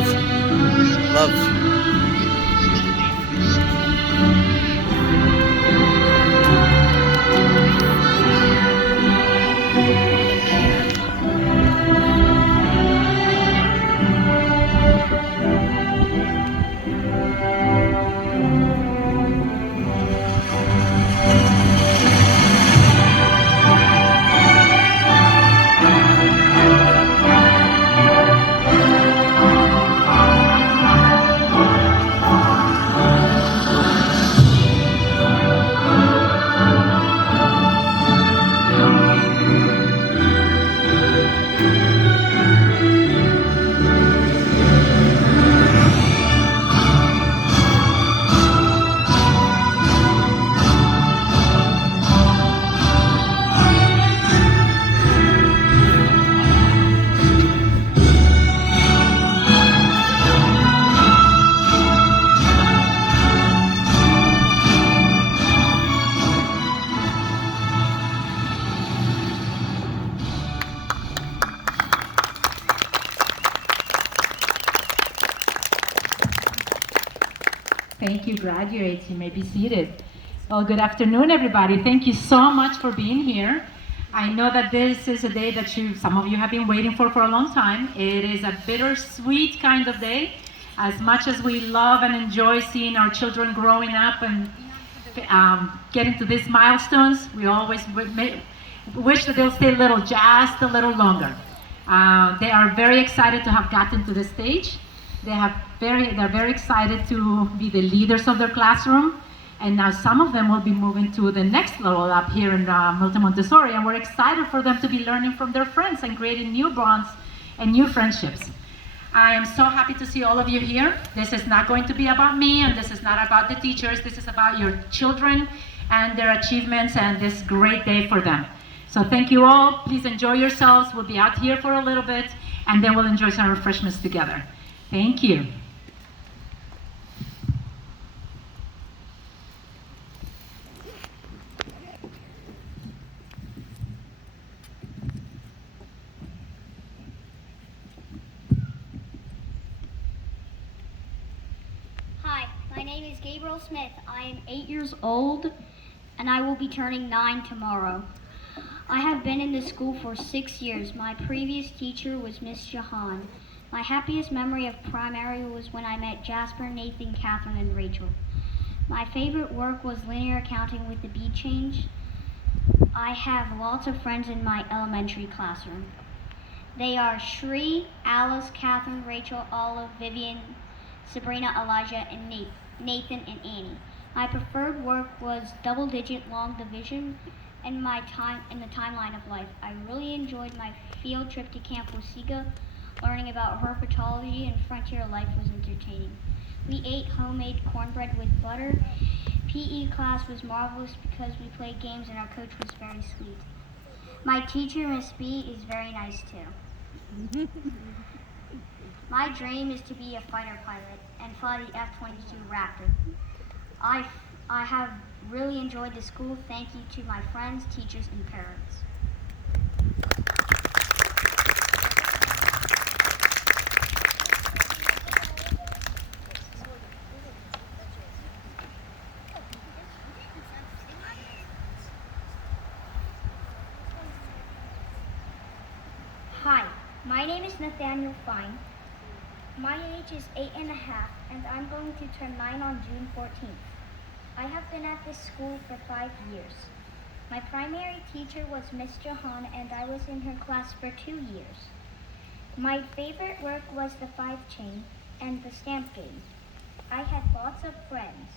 love, love. Thank you, graduates. You may be seated. Well, good afternoon, everybody. Thank you so much for being here. I know that this is a day that some of you have been waiting for a long time. It is a bittersweet kind of day. As much as we love and enjoy seeing our children growing up and getting to these milestones, we always wish that they'll stay just a little longer. They are very excited to have gotten to this stage. They're very excited to be the leaders of their classroom, and now some of them will be moving to the next level up here in Milton Montessori, and we're excited for them to be learning from their friends and creating new bonds and new friendships. I am so happy to see all of you here. This is not going to be about me, and this is not about the teachers. This is about your children and their achievements and this great day for them. So thank you all. Please enjoy yourselves. We'll be out here for a little bit, and then we'll enjoy some refreshments together. Thank you. Hi, my name is Gabriel Smith. I am 8 years old, and I will be turning 9 tomorrow. I have been in this school for 6 years. My previous teacher was Miss Jahan. My happiest memory of primary was when I met Jasper, Nathan, Catherine, and Rachel. My favorite work was linear accounting with the bead change. I have lots of friends in my elementary classroom. They are Shri, Alice, Catherine, Rachel, Olive, Vivian, Sabrina, Elijah, and Nathan, and Annie. My preferred work was double-digit long division in the timeline of life. I really enjoyed my field trip to Camp Wasiga. Learning about herpetology and frontier life was entertaining. We ate homemade cornbread with butter. PE class was marvelous because we played games and our coach was very sweet. My teacher, Miss B, is very nice too. My dream is to be a fighter pilot and fly the F-22 Raptor. I have really enjoyed the school. Thank you to my friends, teachers, and parents. Hi, my name is Nathaniel Fine. My age is 8.5, and I'm going to turn 9 on June 14th. I have been at this school for 5 years. My primary teacher was Miss Jahan, and I was in her class for 2 years. My favorite work was the 5-chain and the stamp game. I had lots of friends.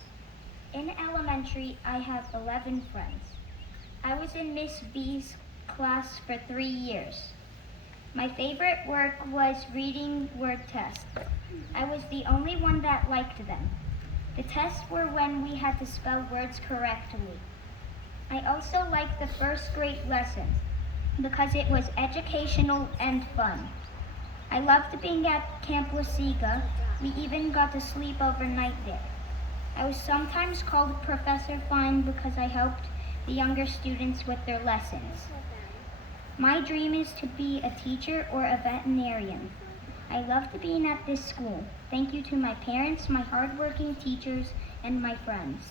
In elementary, I have 11 friends. I was in Miss B's class for 3 years. My favorite work was reading word tests. I was the only one that liked them. The tests were when we had to spell words correctly. I also liked the first grade lesson because it was educational and fun. I loved being at Camp Wasiga. We even got to sleep overnight there. I was sometimes called Professor Fine because I helped the younger students with their lessons. My dream is to be a teacher or a veterinarian. I loved being at this school. Thank you to my parents, my hardworking teachers, and my friends.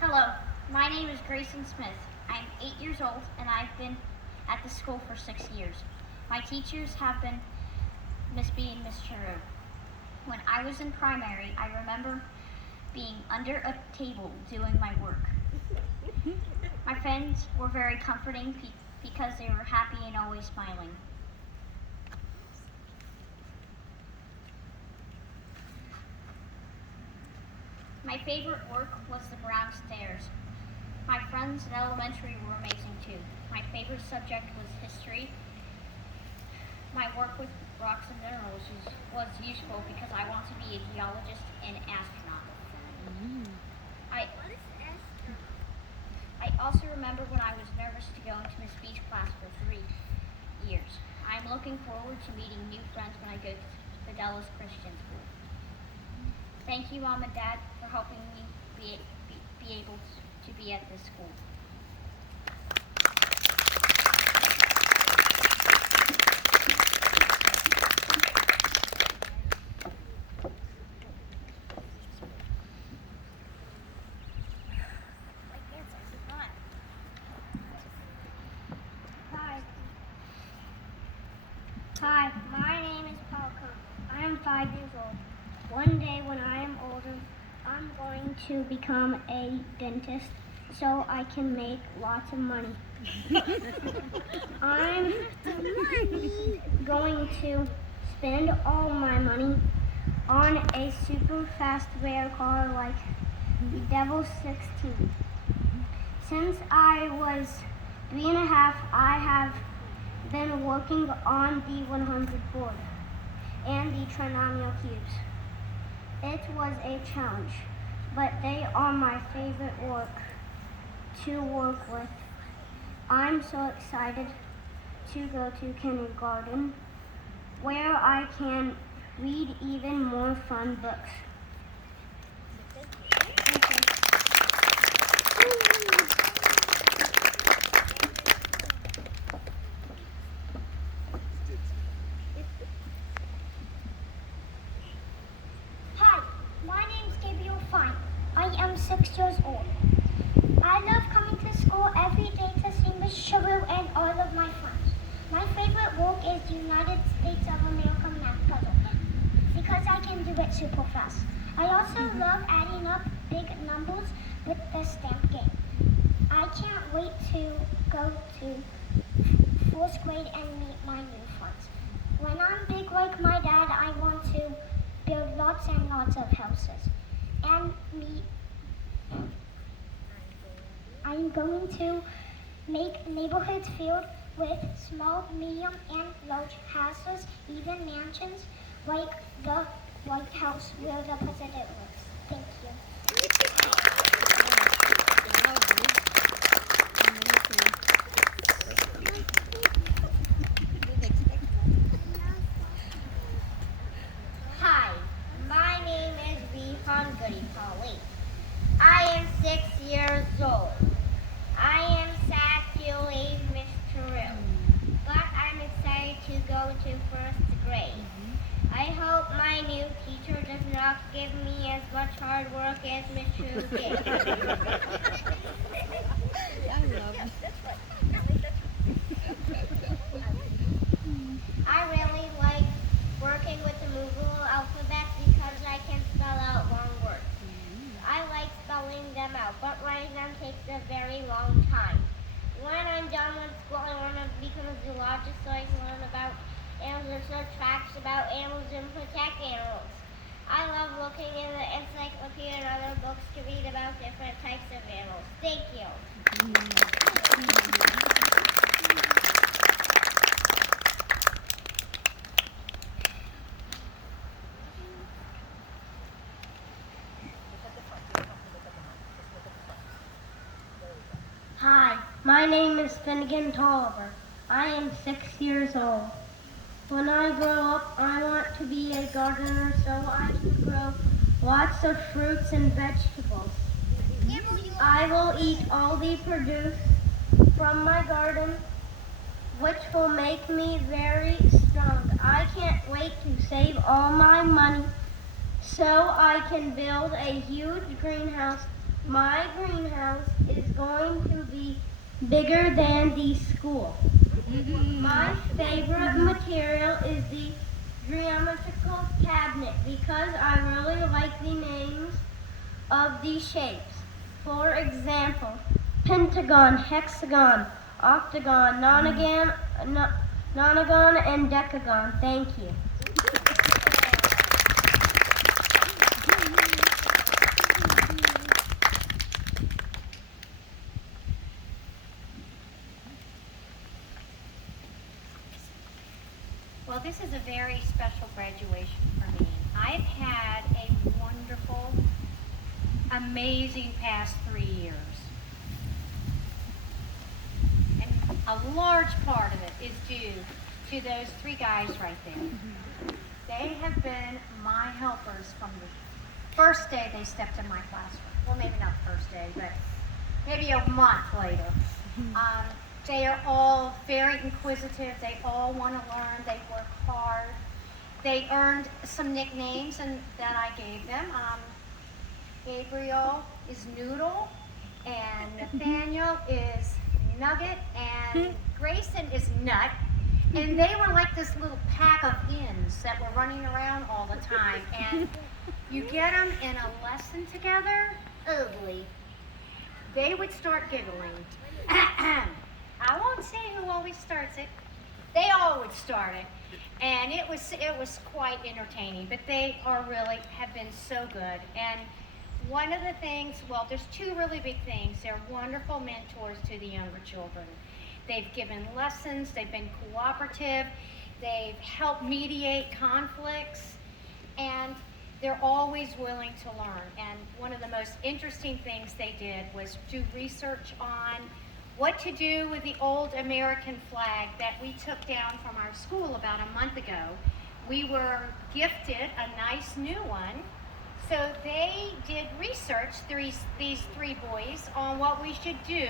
Hello, my name is Grayson Smith. I'm 8 years old and I've been at the school for 6 years. My teachers have been Miss B and Miss Cheru. When I was in primary, I remember being under a table doing my work. My friends were very comforting because they were happy and always smiling. My favorite work was the brown stairs. My friends in elementary were amazing too. My favorite subject was history. My work with rocks and minerals was useful because I want to be a geologist and astronaut. I also remember when I was nervous to go into Miss B's class for 3 years. I'm looking forward to meeting new friends when I go to Fidelis Christian School. Thank you, Mom and Dad, for helping me be able to be at this school. Hi, my name is Falco. I am 5 years old. One day when I am older, I'm going to become a dentist so I can make lots of money. I'm going to spend all my money on a super fast rare car like the Devil 16. Since I was 3.5, I have been working on the 100 board and the trinomial cubes. It was a challenge, but they are my favorite work to work with. I'm so excited to go to kindergarten where I can read even more fun books. Hi, my name is Gabriel Fine. I am 6 years old. I love coming to school every day to see Miss Sugar and all of my friends. My favorite work is the United States of America math puzzle because I can do it super fast. I also love adding up big numbers with the stamp game. I can't wait to go to 4th grade and meet my new friends. When I'm big like my dad, I want to build lots and lots of houses and meet. I'm going to make neighborhoods filled with small, medium, and large houses, even mansions like the White House where the president lives. Thank you. Hi, my name is Vihan Goody Polly. I am 6 years old. I am sad to leave Miss True, but I'm excited to go to 1st grade. I hope my new teacher does not give me as much hard work as Miss True did. I really like working with the movable alphabet because I can spell out long words. I like spelling them out, but writing them takes a very long time. When I'm done with school, I want to become a zoologist so I can learn about animals, research facts about animals, and protect animals. I love looking in the encyclopedia and other books to read about different types of animals. Thank you. Hi, my name is Finnegan Tolliver. I am 6 years old. When I grow up, I want to be a gardener so I can grow lots of fruits and vegetables. I will eat all the produce from my garden, which will make me very strong. I can't wait to save all my money so I can build a huge greenhouse. My greenhouse is going to be bigger than the school. My favorite material is the geometrical cabinet because I really like the names of the shapes. For example, pentagon, hexagon, octagon, nonagon, and decagon. Thank you. Well, this is a very special graduation for me. I've had a wonderful, amazing past 3 years. And a large part of it is due to those three guys right there. They have been my helpers from the first day they stepped in my classroom. Well, maybe not the first day, but maybe a month later. They are all very inquisitive. They all want to learn. They work hard. They earned some nicknames and that I gave them. Gabriel is Noodle, and Nathaniel is Nugget, and Grayson is Nut. And they were like this little pack of ins that were running around all the time. And you get them in a lesson together, ugly. They would start giggling. I won't say who always starts it. They all would start it. And it was quite entertaining, but they are really have been so good. And one of the things, well, there's two really big things. They're wonderful mentors to the younger children. They've given lessons, they've been cooperative, they've helped mediate conflicts, and they're always willing to learn. And one of the most interesting things they did was do research on what to do with the old American flag that we took down from our school about a month ago. We were gifted a nice new one. So they did research, these three boys, on what we should do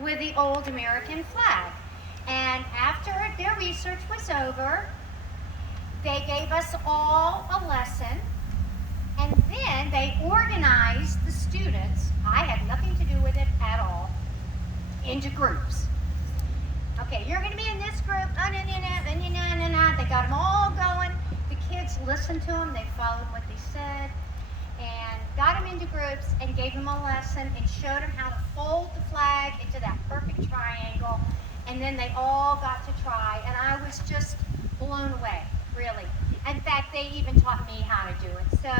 with the old American flag. And after their research was over, they gave us all a lesson, and then they organized the students, I had nothing to do with it at all, into groups. Okay, you're going to be in this group, they got them all going. The kids listened to them, they followed what they said, and got them into groups and gave them a lesson and showed them how to fold the flag into that perfect triangle, and then they all got to try, and I was just blown away, really. In fact, they even taught me how to do it. So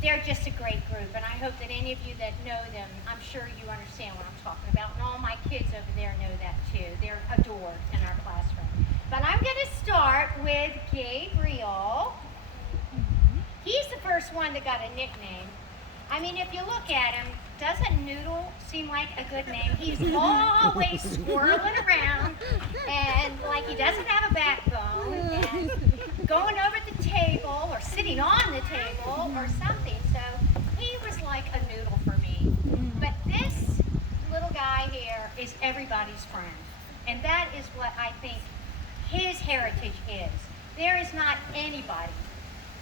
they're just a great group, and I hope that any of you that know them, I'm sure you understand what I'm talking about, and all my kids over there know that too. They're adored in our classroom. But I'm going to start with Gabriel. He's the first one that got a nickname. I mean, if you look at him, doesn't Noodle seem like a good name? He's always squirreling around, and like he doesn't have a backbone, and going over the table or sitting on the table or something. So he was like a noodle for me. But this little guy here is everybody's friend. And that is what I think his heritage is. There is not anybody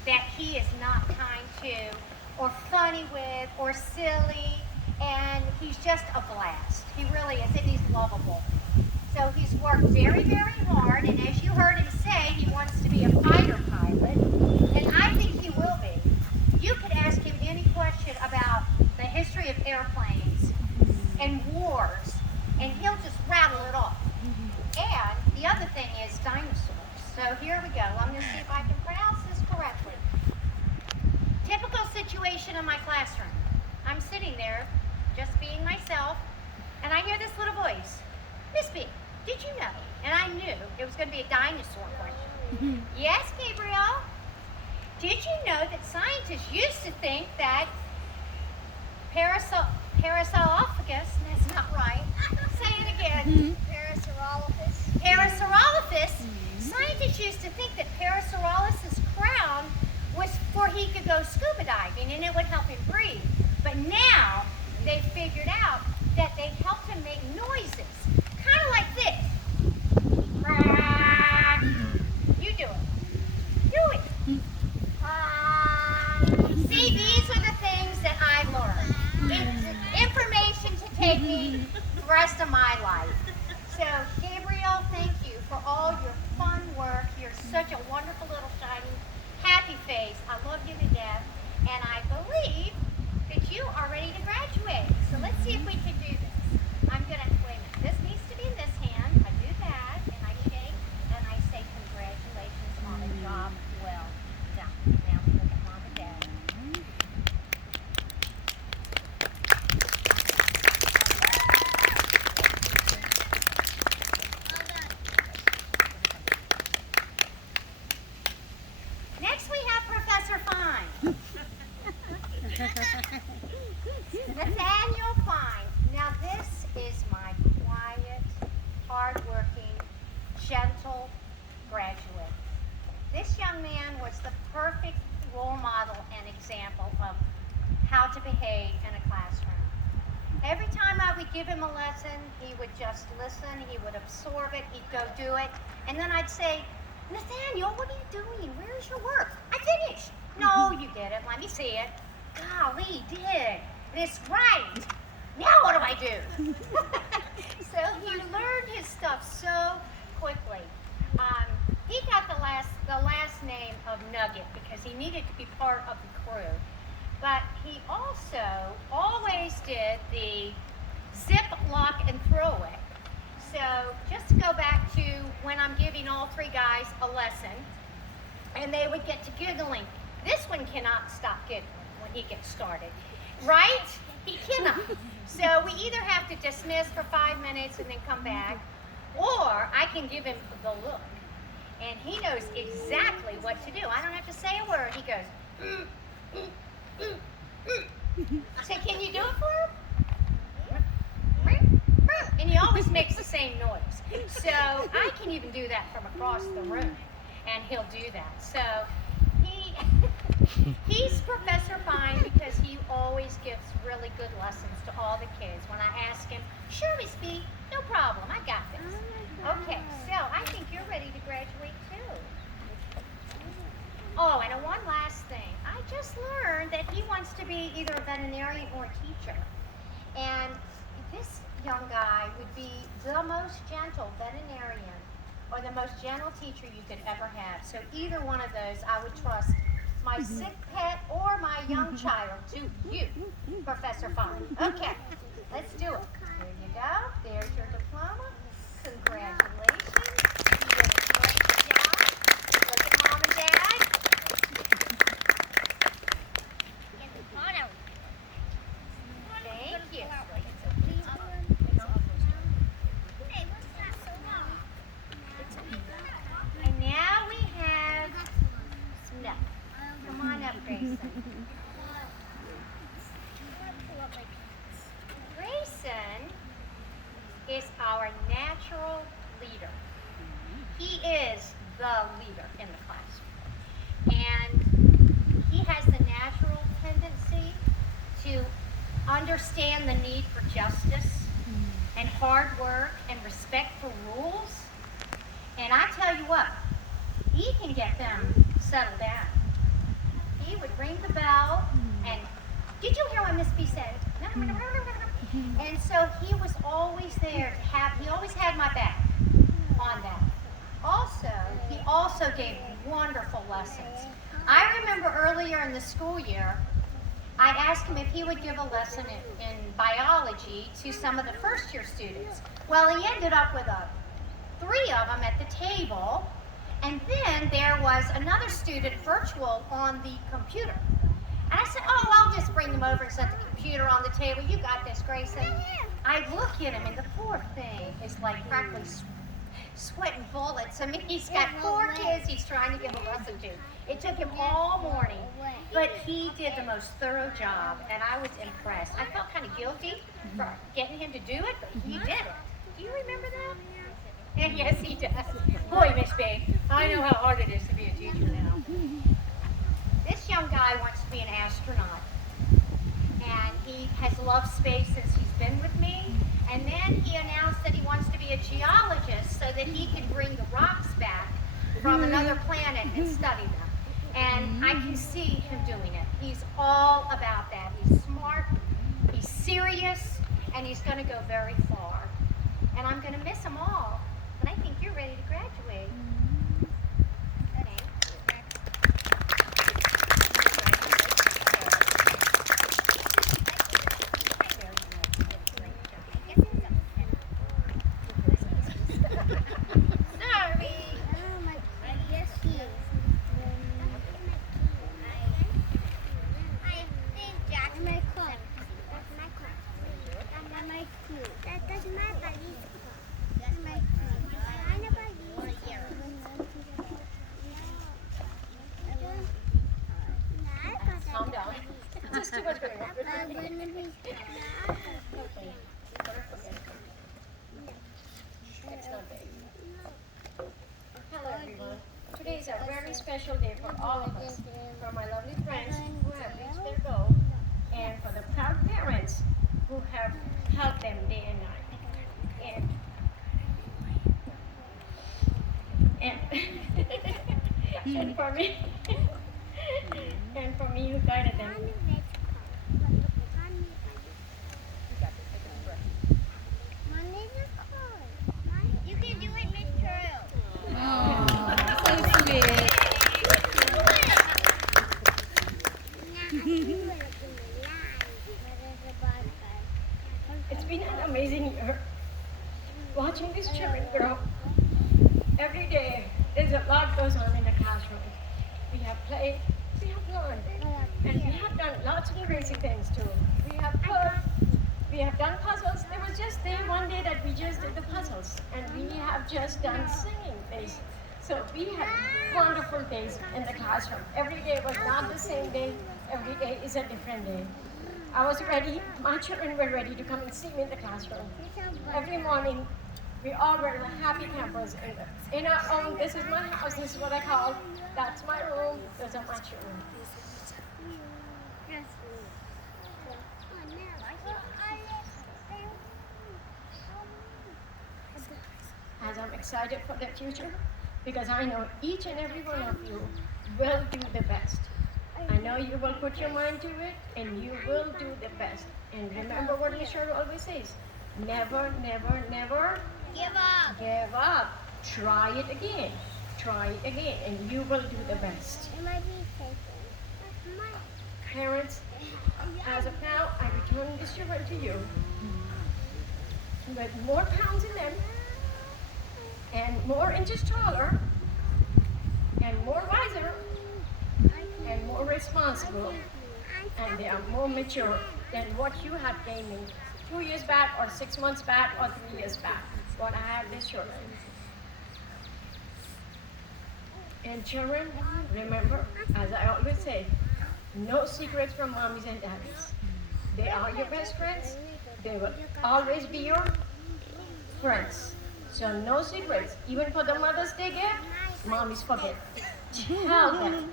that he is not kind to or funny with or silly, and he's just a blast. He really is, and he's lovable. So he's worked very, very hard, and as you heard him say, he wants to be a fighter pilot, and I think he will be. You could ask him any question about the history of airplanes and wars, and he'll just rattle it off. And the other thing is dinosaurs. So here we go. I'm going to see if I can pronounce this correctly. Typical situation in my classroom. I'm sitting there, just being myself, and I hear this little voice. Miss B, did you know? And I knew it was going to be a dinosaur question. Yes, Gabriel. Did you know that scientists used to think that Parasaurolophus, that's not right. Say it again. Parasaurolophus. Parasaurolophus he could go scuba diving and it would help him breathe. But now they figured out that they helped him make noises, kind of like this. You do it. Do it. See, these are the things that I learned. It's information to take me the rest of my life. So, Gabriel, thank you for all your fun work. You're such a wonderful little shiny, happy face. I love you to death. And I believe that you are ready to graduate. So let's see if we can do this. I'm going to, wait a minute. This needs to be in this hand. I do that, and I shake, and I say congratulations on a job well done. Now look at Mom and Dad. Next we have Professor Fine. Nathaniel Fine. Now this is my quiet, hardworking, gentle graduate. This young man was the perfect role model and example of how to behave in a classroom. Every time I would give him a lesson, he would just listen, he would absorb it, he'd go do it, and then I'd say, Nathaniel, what are you doing? Where's your work? I finished. No, you didn't. Let me see it. Golly, he did. It's right. Now what do I do? So he learned his stuff so quickly. He got the last name of Nugget because he needed to be part of the crew. But he also always did the zip, lock, and throw it. So just to go back to when I'm giving all three guys a lesson, and they would get to giggling. This one cannot stop giggling when he gets started, right? He cannot. So we either have to dismiss for 5 minutes and then come back, or I can give him the look. And he knows exactly what to do. I don't have to say a word. He goes, I say, can you do it for him? And he always makes the same noise. So I can even do that from across the room, and he'll do that. So he's Professor Fine because he always gives really good lessons to all the kids. When I ask him, sure, Miss B, no problem, I got this. Okay, so I think you're ready to graduate too. Oh, and one last thing. I just learned that he wants to be either a veterinarian or a teacher. And this young guy would be the most gentle veterinarian or the most gentle teacher you could ever have. So either one of those, I would trust my sick pet or my young child to you, Professor Fine. Okay, let's do it. There you go. There's your diploma. Congratulations. You did a great job. Look at Mom and Dad. Thank you. And now we have Snow. Come on up, Grayson. Grayson is our natural leader. He is the leader in the classroom. And he has the natural tendency to understand the need for justice and hard work and respect for rules. And I tell you what, he can get them settled down. He would ring the bell and, did you hear what Miss B said? And so he was always there to have, he always had my back on that. Also, he also gave wonderful lessons. I remember earlier in the school year, I asked him if he would give a lesson in biology to some of the first year students. Well, he ended up with 3 of them at the table, and then there was another student virtual on the computer. And I said, oh, I'll just bring them over and set the computer on the table. You got this, Grayson. I look at him, and the poor thing is like practically sweating bullets. I mean, he's got 4 kids he's trying to give a lesson to. It took him all morning, but he did the most thorough job, and I was impressed. I felt kind of guilty for getting him to do it, but he did it. Do you remember that? And yes, he does. Boy, Miss B, I know how hard it is to be a teacher now. This young young guy wants to be an astronaut. And he has loved space since he's been with me. And then he announced that he wants to be a geologist so that he can bring the rocks back from another planet and study them. And I can see him doing it. He's all about that. He's smart, he's serious, and he's going to go very far. And I'm going to miss them all. But I think you're ready to graduate. Calm down. Just too much going on. Hello everyone. Today is a very special day for all of us. For my lovely friends who have reached their goal, and for the proud parents who have helped them day and night. And for me, and for me who guided them. You can do it, Miss Turtle. So sweet. It's been an amazing year watching these children grow. Every day, there's a lot goes on in the classroom. We have played, we have learned, and we have done lots of crazy things too. We have put, we have done puzzles. There was just one day that we just did the puzzles, and we have just done singing days. So we had wonderful days in the classroom. Every day was not the same day. Every day is a different day. I was ready, my children were ready to come and see me in the classroom. Every morning, we all were the happy campers in our own. This is my house, this is what I call, that's my room, those are my children. As I'm excited for the future, because I know each and every one of you will do the best. I know you will put your mind to it, and you will do the best. And remember what Michelle always says, never, never, never Give up. give up. Try it again. Try it again, and you will do the best. Parents, as of now, I return this children to you with more pounds in them, and more inches taller, and more wiser, and more responsible, and they are more mature than what you have gained me 2 years back, or 6 months back, or 3 years back, what I have this children. And children, remember, as I always say, no secrets from mommies and daddies. They are your best friends. They will always be your friends. So no secrets. Even for the Mother's Day gift, mommies forget. Tell them.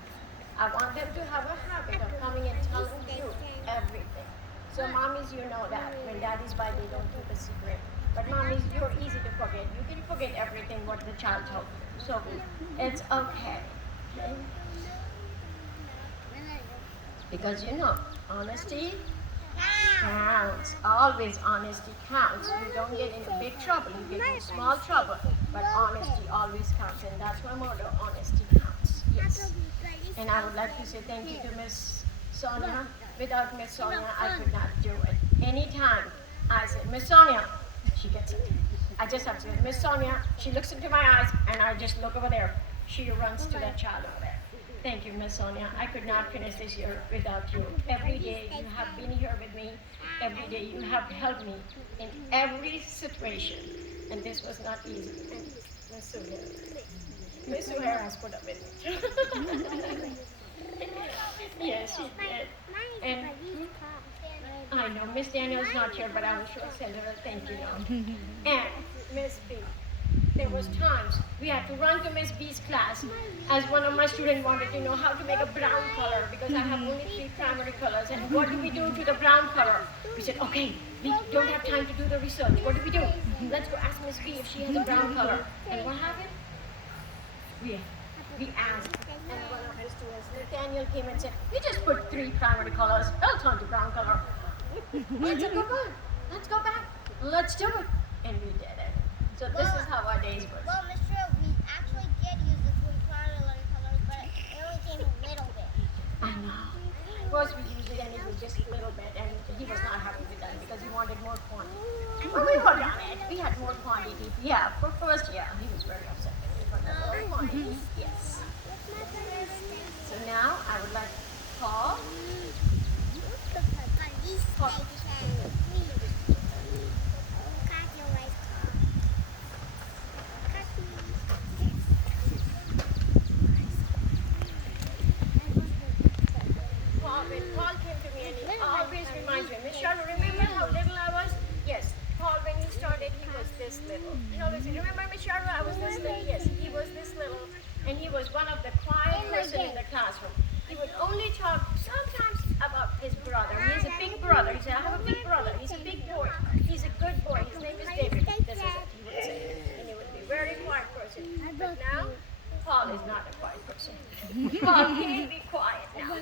I want them to have a habit of coming and telling you everything. So mommies, you know that. When daddies buy, they don't keep a secret. But mommies, you're easy to forget. You can forget everything what the child told you. So it's okay. Okay? Because you know, honesty counts. Always honesty counts. You don't get into big trouble. You get in small trouble. But honesty always counts. And that's my motto, honesty counts. Yes. And I would like to say thank you to Miss Sonia. Without Miss Sonia, I could not do it. Anytime I say, Miss Sonia, she gets it. I just have to say, Miss Sonia, she looks into my eyes, and I just look over there. She runs to that child over there. Thank you, Miss Sonia. I could not finish this year without you. Every day you have been here with me. Every day you have helped me in every situation. And this was not easy. And Miss Suhair. Miss Suhair has put up with me. Yes, she did. And I know Miss Daniel's not here, but I will sure send her a thank you note. And Miss B. there was times we had to run to Miss B's class as one of my students wanted to know how to make a brown color because I have only 3 primary colors. And what do we do to the brown color? We said, okay, we don't have time to do the research. What do? Let's go ask Miss B if she has a brown color. And what happened? We asked, and one of the students, Nathaniel, came and said, we just put 3 primary colors, it'll turn to brown color. I said, come on, let's go back, let's do it. And we did it. So this is how our days were. Well, Miss Drew, we actually did use the 3 primary colors, but it only came a little bit. I know. Of course we used it and it was just a little bit, and he was not happy with that because he wanted more quantity. Well, we worked on it. We had more quantity. Yeah, for first, yeah, he was very upset when we got more quantity. Yes. So now I would like to call. When Paul came to me and he always reminds me, Miss Sharon, remember how little I was? Yes. Paul, when he started, he was this little. He always said, remember Miss Sharon, I was this little? Yes, he was this little. And he was one of the quiet person in the classroom. He would only talk sometimes about his brother. He has a big brother. He said, I have a big brother. He's a big boy. He's a good boy. His name is David. This is it. He would say. And he would be a very quiet person. But now, Paul is not a quiet person. Paul can't be quiet now.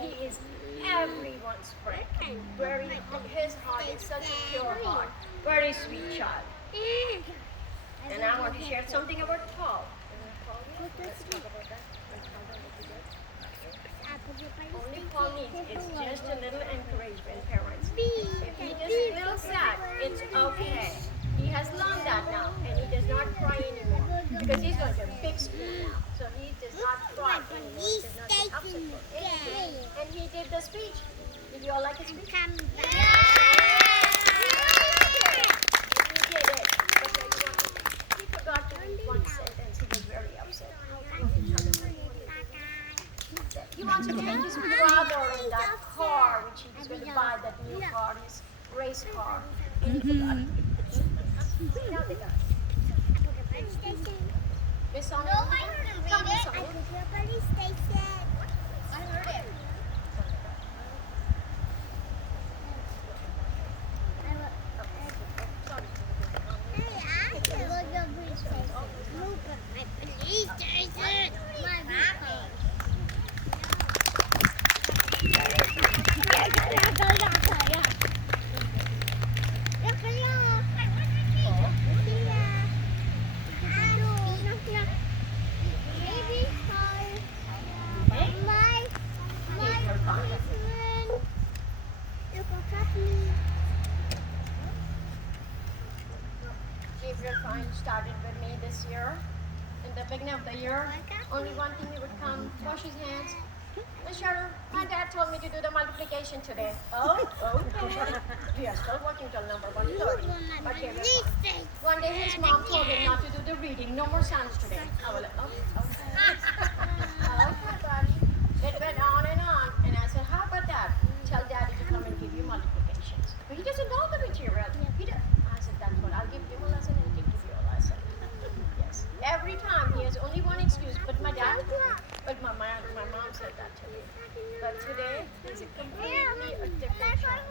He is everyone's friend. His heart is such a pure heart. Very sweet child. And I want to share something about Paul. Let's talk about that. Only Paul needs is just a little encouragement, parents. If he just feels sad, it's okay. He has learned that now, and he does not cry anymore because he's going to a big school now. So he does not cry anymore. He does not get upset for anything. And he did the speech. Did you all like his speech? He did it. But he forgot to read one sentence. He was very upset. He wants to take his brother in that car, which he was going to buy, that new car, his race car. And he forgot it. Now they got it. Miss Sonia? No, I heard him read it. I could hear police station. I heard it. Hey, I can go to the police station. Look at my police station. My baby. Gabriel Fine started with me this year. In the beginning of the year, only one thing he would come, wash his hands. Miss Sharon, my dad told me to do the multiplication today. Oh, okay. We are still working till number 130. But Gabriel Fine. One day his mom told him not to do the reading, no more sounds today. I was like, okay. Okay, buddy. It went on, and I said, how about that? Tell Daddy to come and give you multiplications. But he doesn't know the material. I said, that's what, I'll give him a lesson and he'll give you a lesson. Yes. Every time he has only one excuse, but my dad, but my mom said that to me. But today, he's a completely a different child.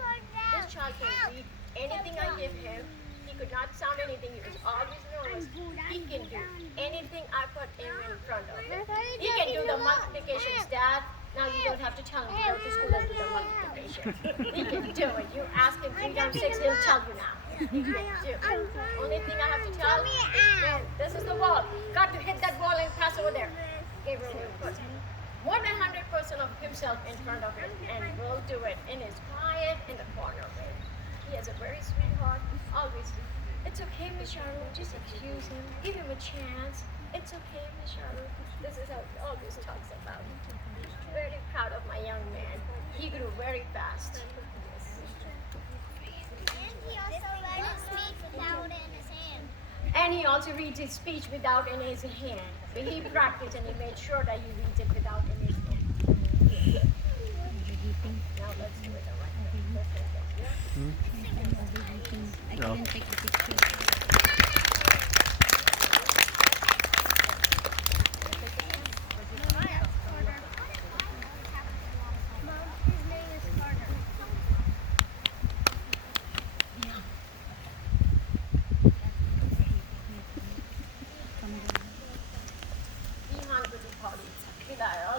This child can read anything I give him. He could not sound anything. He was always nervous. He can do anything I put him in front of him. He can do the multiplications, Dad. Now you don't have to tell him to go to school and do the multiplication. He can do it. You ask him 3 times 6, he'll tell you now. He can do it. Only thing I have to tell him is, this is the wall. Got to hit that wall and pass over there. Gabriel will put more than 100% of himself in front of him and will do it in his quiet in the corner of it. He has a very sweet heart. Always. It's okay, Miss Sharon. Just accuse him. Give him a chance. It's okay, Miss Sharon. This is how he always talks about it. Very proud of my young man. He grew very fast. And he also reads his speech without in his hand. But he practiced and he made sure that he reads it without in his hand. Now let's do it the right way. I couldn't take the picture.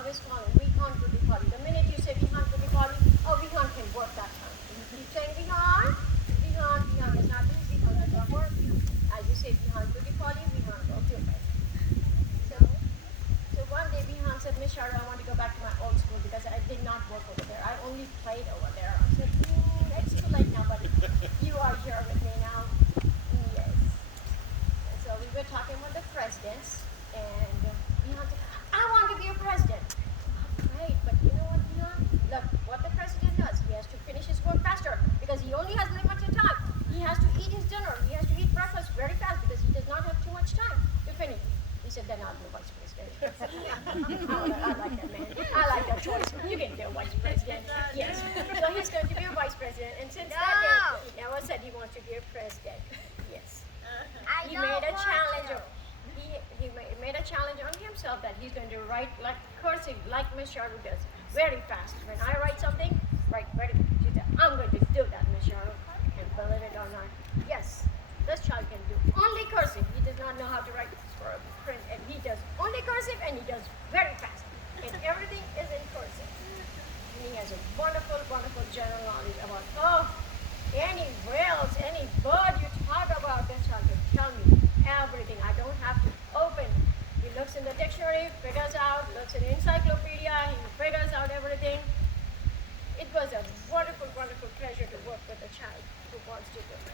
always call him Vihan Gudipali. The minute you say Vihan Gudipali, oh, Vihan can work that time. You keep saying Vihan, Vihan is not easy, Vihan does not work. As you say Vihan Gudipali, Vihan will do it. So one day Vihan said, Miss Sharu, I want to go back to my old school because I did not work over there. I only played over there. I said, it's too late now, but you are here with me now. Yes. And so we were talking with the presidents, and Vihan said, I want to be a president. Great, but you know what, Vihan? Look, what the president does, he has to finish his work faster because he only has limited time. He has to eat his dinner. He has to eat breakfast very fast because he does not have too much time to finish. He said, then I'll be vice president. I like that man. I like that choice. You can be a vice president. Yes. So he's going to be a vice president. And since that day, he never said he wants to be a president. Yes. He made a challenge of, he made a challenge on himself that he's going to write like cursive, like Miss Sharu does, very fast. When I write something, write very fast. She said, I'm going to do that, Miss Sharu. And believe it or not, yes, this child can do only cursive. He does not know how to write for a print, and he does only cursive, and he does very fast. And everything is in cursive. And he has a wonderful, wonderful general knowledge about, any whales, any bird you talk about, this child can tell me everything. I don't have to open. He looks in the dictionary, figures out, looks in the encyclopedia, he figures out everything. It was a wonderful, wonderful pleasure to work with a child who wants to do it.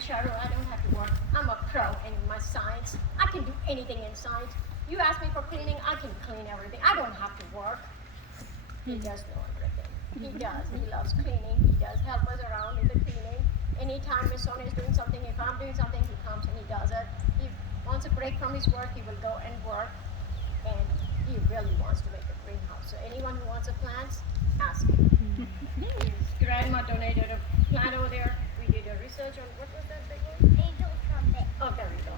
Sharu, I don't have to work. I'm a pro in my science. I can do anything in science. You ask me for cleaning, I can clean everything. I don't have to work. He does know everything. He does. He loves cleaning. He does help us around in the cleaning. Anytime Miss Sonia is doing something, if I'm doing something, he comes and he does it. He wants a break from his work, he will go and work. And he really wants to make a greenhouse. So anyone who wants a plant, ask him. His grandma donated a plant over there. We did a research on, what was that big one? Angel trumpet. Oh, there we go.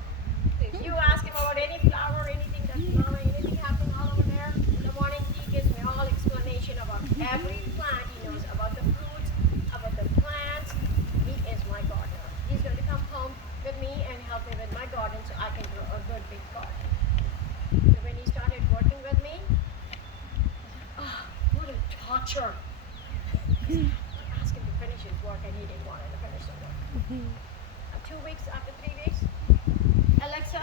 If you ask him about any flower, anything that's flowering, anything happening all over there, in the morning he gives me all explanation about every plant. He knows about the fruits, about the plants. He is my gardener. He's going to come home with me and help me with my garden so I can grow a good big garden. So when he started working with me, what a torture. I asked him to finish his work and he didn't want to finish the work. 2 weeks, after 3 weeks, Alexa,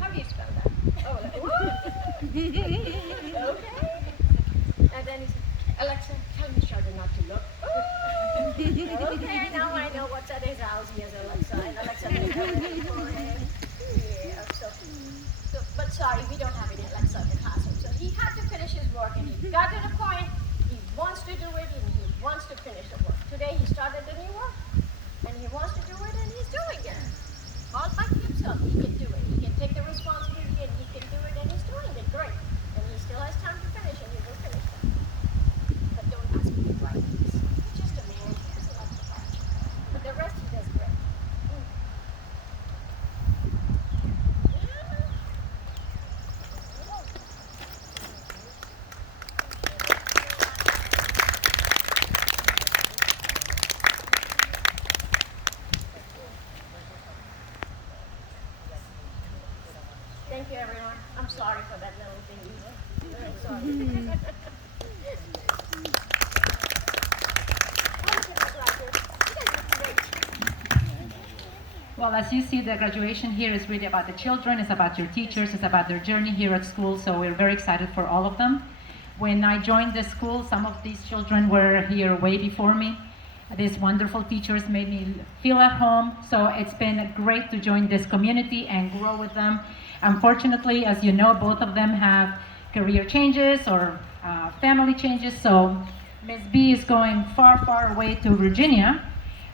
how do you spell that? Oh, like, okay. And then he said, Alexa, tell me Sharu not to look. Okay, now I know what's at his house. He has Alexa, and Alexa knows everything for him. Yeah, but sorry, we don't have any Alexa in the classroom. So he had to finish his work, and he got to the point. He wants to do it, and he wants to finish the work. Today he started the new work, and he wants to do it, and he's doing it. All by himself, he can do it. He can take the responsibility, and he can do it, and he's doing it great. And he still has time to finish, and he will finish it. But don't ask him to write this. He's just a man. He doesn't like to write. But the rest he does great. Thank you, everyone. I'm sorry for that little thing you did. I'm sorry. Well, as you see, the graduation here is really about the children, it's about your teachers, it's about their journey here at school, so we're very excited for all of them. When I joined the school, some of these children were here way before me. These wonderful teachers made me feel at home, so it's been great to join this community and grow with them. Unfortunately, as you know, both of them have career changes or family changes, so Ms. B is going far, far away to Virginia,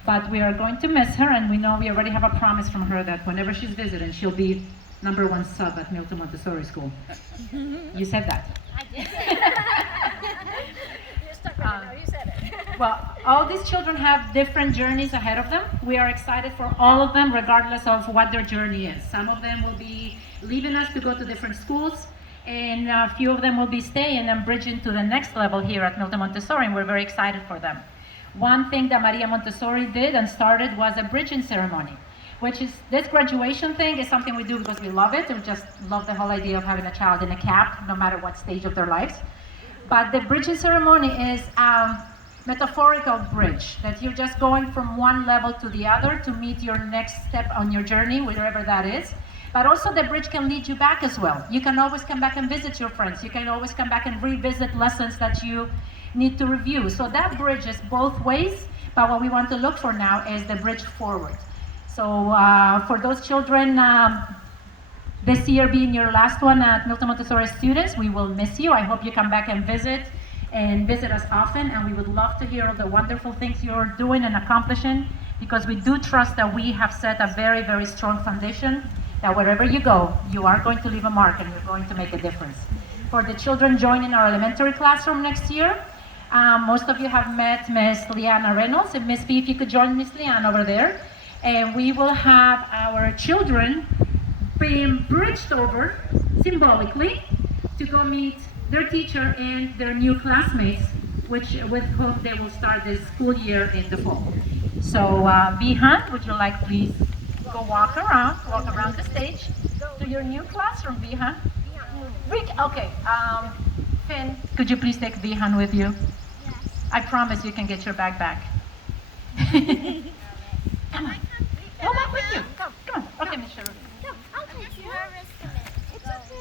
But we are going to miss her, and we know we already have a promise from her that whenever she's visiting, she'll be #1 sub at Milton Montessori School. You said that. I did say that. You stuck with it. No, you said it. Well, all these children have different journeys ahead of them. We are excited for all of them, regardless of what their journey is. Some of them will be leaving us to go to different schools, and a few of them will be staying and bridging to the next level here at Milton Montessori, and we're very excited for them. One thing that Maria Montessori did and started was a bridging ceremony, which is this graduation thing is something we do because we love it. We just love the whole idea of having a child in a cap, no matter what stage of their lives. But the bridging ceremony is a metaphorical bridge, that you're just going from one level to the other to meet your next step on your journey, wherever that is. But also the bridge can lead you back as well. You can always come back and visit your friends. You can always come back and revisit lessons that you need to review. So that bridge is both ways, but what we want to look for now is the bridge forward. So for those children, this year being your last one at Milton Montessori students, we will miss you. I hope you come back and visit us often, and we would love to hear all the wonderful things you're doing and accomplishing, because we do trust that we have set a very, very strong foundation, that wherever you go, you are going to leave a mark and you're going to make a difference. For the children joining our elementary classroom next year, most of you have met Miss Liana Reynolds, and Miss B, if you could join Miss Liana over there. And we will have our children being bridged over symbolically to go meet their teacher and their new classmates, with whom they will start this school year in the fall. So Bihan, would you like please go walk around the stage to your new classroom, Bihan? Okay, Finn, could you please take Bihan with you? Yes. I promise you can get your bag back. Come on. Come on with you. Come on. Okay, Miss Cheryl. I'm just nervous a minute. It's okay.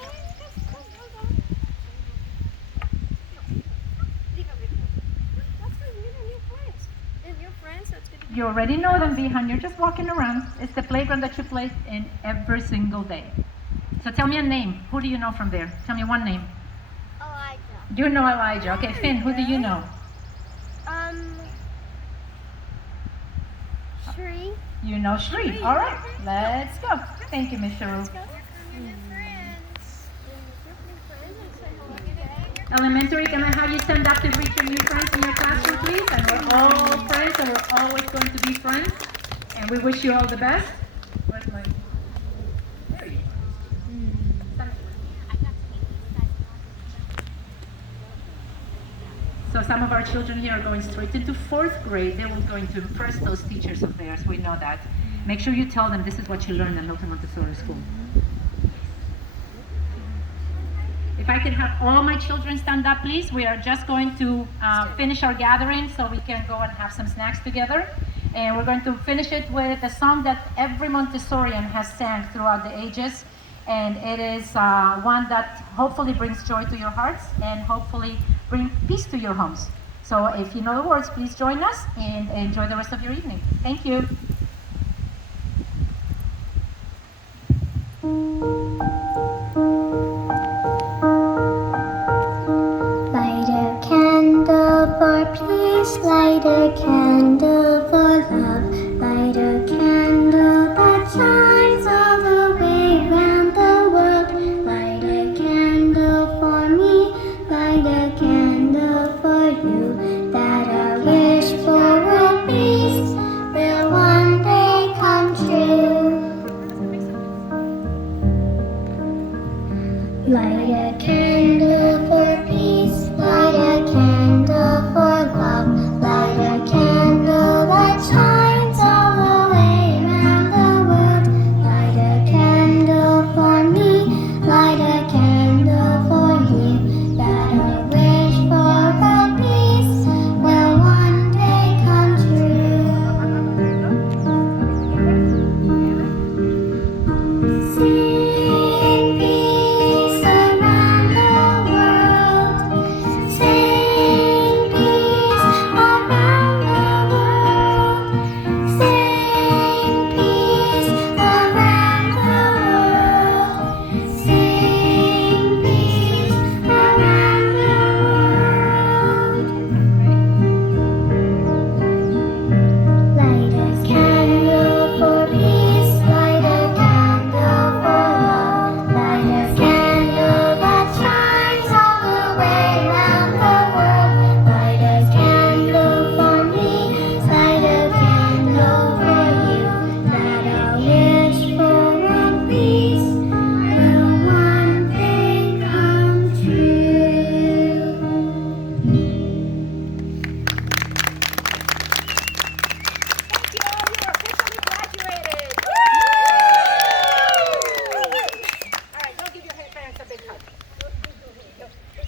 You already know them, Bihan. You're just walking around. It's the playground that you play in every single day. So tell me a name. Who do you know from there? Tell me one name. Elijah. You know Elijah. Okay, Finn, who do you know? Shri. You know Shri. All right, let's go. Thank you, Miss Cheryl. Elementary, can I have you stand up to greet your new friends in your classroom, please? And we're all friends, and we're always going to be friends. And we wish you all the best. Where's my... There you go. So some of our children here are going straight into 4th grade. They will going to impress those teachers of theirs. We know that. Make sure you tell them this is what you learned at Milton Montessori School. If I can have all my children stand up, please. We are just going to finish our gathering so we can go and have some snacks together. And we're going to finish it with a song that every Montessorian has sang throughout the ages. And it is one that hopefully brings joy to your hearts and hopefully bring peace to your homes. So if you know the words, please join us and enjoy the rest of your evening. Thank you. Light a candle for peace, light a candle for love, light a candle